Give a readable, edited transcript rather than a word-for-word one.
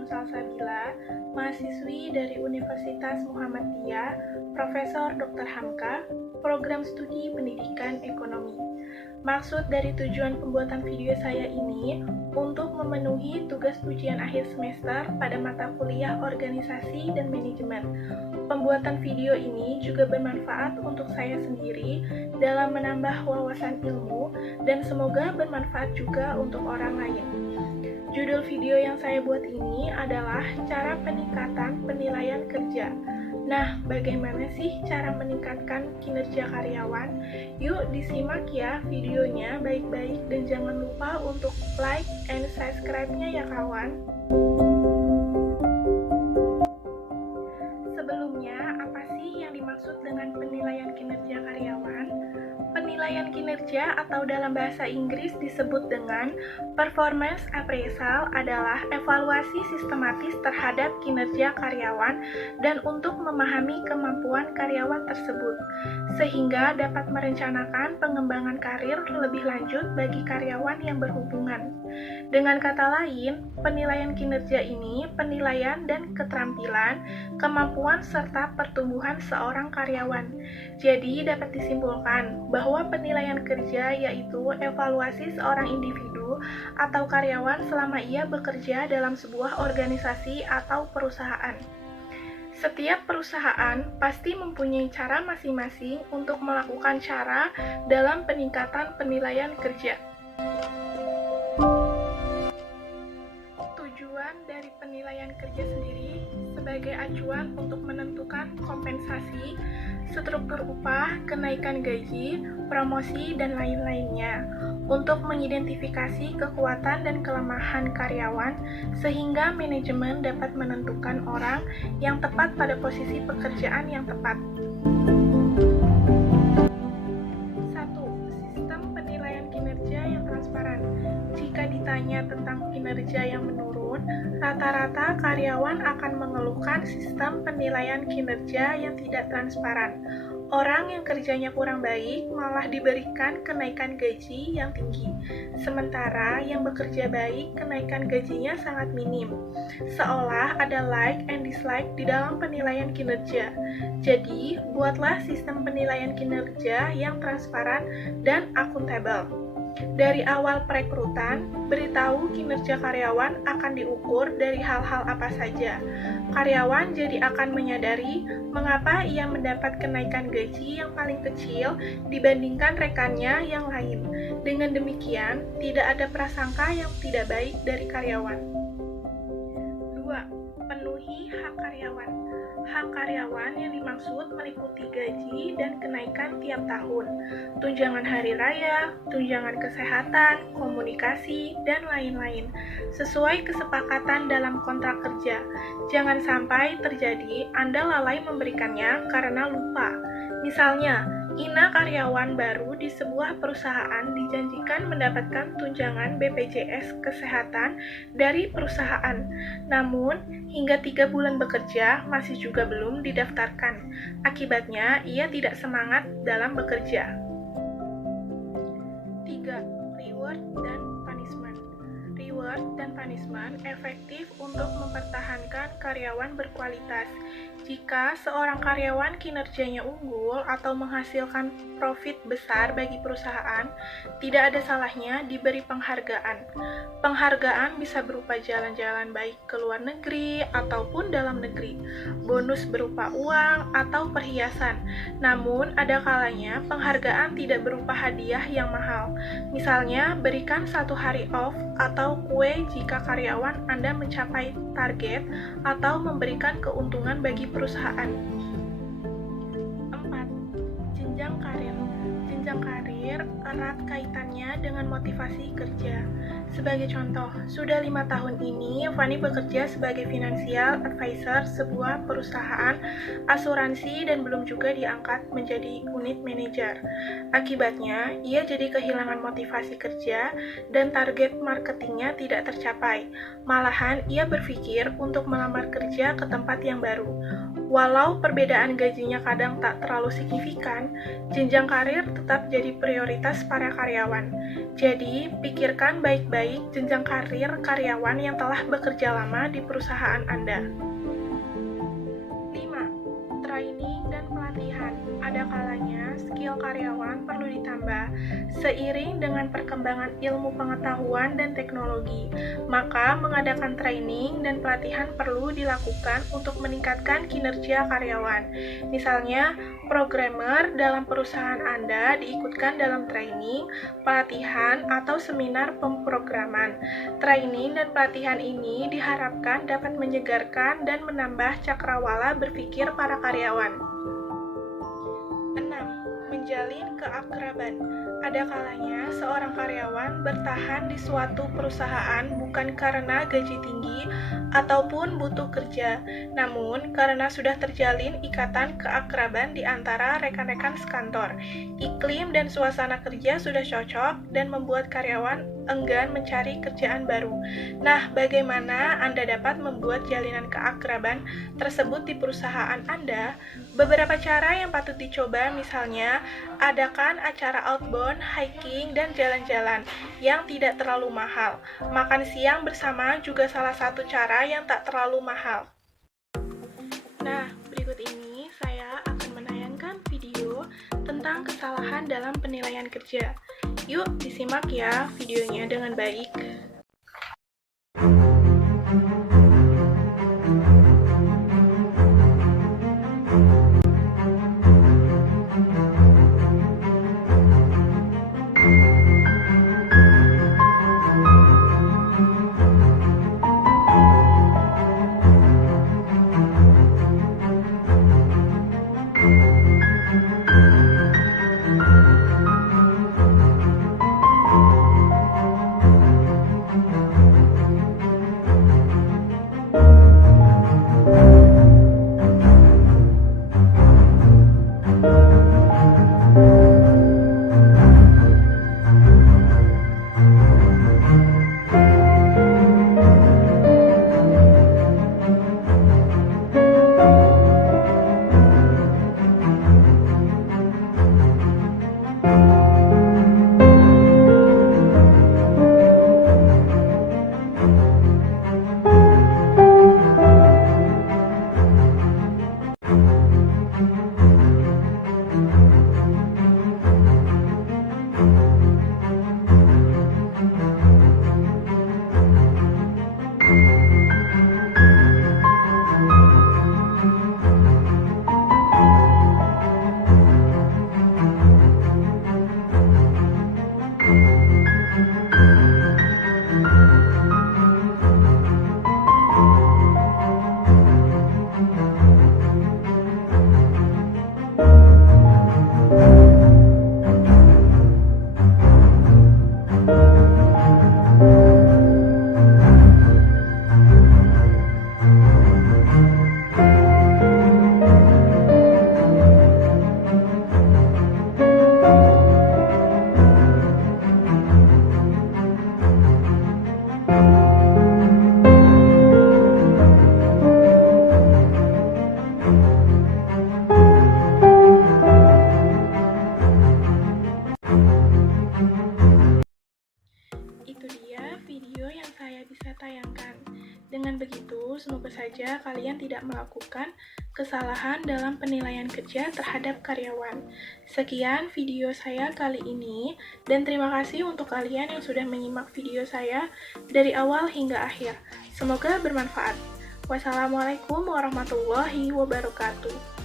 Ainun Salsabila, mahasiswi dari Universitas Muhammadiyah, Profesor Dr. Hamka, Program Studi Pendidikan Ekonomi. Maksud dari tujuan pembuatan video saya ini untuk memenuhi tugas ujian akhir semester pada mata kuliah Organisasi dan Manajemen. Pembuatan video ini juga bermanfaat untuk saya sendiri dalam menambah wawasan ilmu dan semoga bermanfaat juga untuk orang lain. Judul video yang saya buat ini adalah cara peningkatan penilaian kerja. Nah, bagaimana sih cara meningkatkan kinerja karyawan? Yuk disimak ya videonya baik-baik dan jangan lupa untuk like and subscribe-nya ya kawan. Sebelumnya, apa sih yang dimaksud dengan penilaian kinerja karyawan? Penilaian kinerja atau dalam bahasa Inggris disebut dengan performance appraisal adalah evaluasi sistematis terhadap kinerja karyawan dan untuk memahami kemampuan karyawan tersebut, sehingga dapat merencanakan pengembangan karir lebih lanjut bagi karyawan yang berhubungan. Dengan kata lain, penilaian kinerja ini penilaian dan keterampilan, kemampuan serta pertumbuhan seorang karyawan. Jadi dapat disimpulkan bahwa penilaian kerja yaitu evaluasi seorang individu atau karyawan selama ia bekerja dalam sebuah organisasi atau perusahaan. Setiap perusahaan pasti mempunyai cara masing-masing untuk melakukan cara dalam peningkatan penilaian kerja. Tujuan dari penilaian kerja sendiri sebagai acuan untuk menentukan kompensasi, struktur upah, kenaikan gaji, promosi, dan lain-lainnya untuk mengidentifikasi kekuatan dan kelemahan karyawan sehingga manajemen dapat menentukan orang yang tepat pada posisi pekerjaan yang tepat. 1. Sistem penilaian kinerja yang transparan. Jika ditanya tentang kinerja yang menurun, rata-rata karyawan akan mengeluhkan sistem penilaian kinerja yang tidak transparan. Orang yang kerjanya kurang baik malah diberikan kenaikan gaji yang tinggi, sementara yang bekerja baik kenaikan gajinya sangat minim. Seolah ada like and dislike di dalam penilaian kinerja. Jadi, buatlah sistem penilaian kinerja yang transparan dan akuntabel. Dari awal perekrutan, beritahu kinerja karyawan akan diukur dari hal-hal apa saja. Karyawan jadi akan menyadari mengapa ia mendapat kenaikan gaji yang paling kecil dibandingkan rekannya yang lain. Dengan demikian, tidak ada prasangka yang tidak baik dari karyawan. 2. Penuhi hak karyawan. Hak karyawan yang dimaksud meliputi gaji dan kenaikan tiap tahun, tunjangan hari raya, tunjangan kesehatan, komunikasi, dan lain-lain, sesuai kesepakatan dalam kontrak kerja. Jangan sampai terjadi Anda lalai memberikannya karena lupa. Misalnya, Ina karyawan baru di sebuah perusahaan dijanjikan mendapatkan tunjangan BPJS Kesehatan dari perusahaan. Namun, hingga 3 bulan bekerja masih juga belum didaftarkan. Akibatnya, ia tidak semangat dalam bekerja. 3. Reward dan punishment. Reward dan punishment efektif untuk mempertahankan karyawan berkualitas. Jika seorang karyawan kinerjanya unggul atau menghasilkan profit besar bagi perusahaan, tidak ada salahnya diberi penghargaan. Penghargaan bisa berupa jalan-jalan baik ke luar negeri ataupun dalam negeri, bonus berupa uang atau perhiasan. Namun, ada kalanya penghargaan tidak berupa hadiah yang mahal. Misalnya, berikan 1 hari off atau kue jika karyawan Anda mencapai target atau memberikan keuntungan bagi perusahaan. 4. Jenjang karir. Jenjang karir erat kaitannya dengan motivasi kerja. Sebagai contoh, sudah 5 tahun ini Fani bekerja sebagai financial advisor sebuah perusahaan asuransi dan belum juga diangkat menjadi unit manager. Akibatnya, ia jadi kehilangan motivasi kerja dan target marketingnya tidak tercapai. Malahan, ia berpikir untuk melamar kerja ke tempat yang baru. Walau perbedaan gajinya kadang tak terlalu signifikan, jenjang karir tetap jadi prioritas prioritas para karyawan. Jadi, pikirkan baik-baik jenjang karir karyawan yang telah bekerja lama di perusahaan Anda. 5. Training dan pelatihan. Ada kalanya skill karyawan perlu ditambah seiring dengan perkembangan ilmu pengetahuan dan teknologi. Maka, mengadakan training dan pelatihan perlu dilakukan untuk meningkatkan kinerja karyawan. Misalnya, programmer dalam perusahaan Anda diikutkan dalam training, pelatihan, atau seminar pemrograman. Training dan pelatihan ini diharapkan dapat menyegarkan dan menambah cakrawala berpikir para karyawan. 6. Menjalin keakraban. Ada kalanya seorang karyawan bertahan di suatu perusahaan bukan karena gaji tinggi ataupun butuh kerja, namun karena sudah terjalin ikatan keakraban di antara rekan-rekan sekantor. Iklim dan suasana kerja sudah cocok dan membuat karyawan enggan mencari kerjaan baru. Nah, bagaimana Anda dapat membuat jalinan keakraban tersebut di perusahaan Anda? Beberapa cara yang patut dicoba, misalnya, adakan acara outbound, hiking, dan jalan-jalan yang tidak terlalu mahal. Makan siang bersama juga salah satu cara yang tak terlalu mahal. Nah, berikut ini saya akan menayangkan video tentang kesalahan dalam penilaian kerja. Yuk, disimak ya videonya dengan baik. Itu dia video yang saya bisa tayangkan. Dengan begitu, semoga saja kalian tidak melakukan kesalahan dalam penilaian kerja terhadap karyawan. Sekian video saya kali ini, dan terima kasih untuk kalian yang sudah menyimak video saya dari awal hingga akhir. Semoga bermanfaat. Wassalamualaikum warahmatullahi wabarakatuh.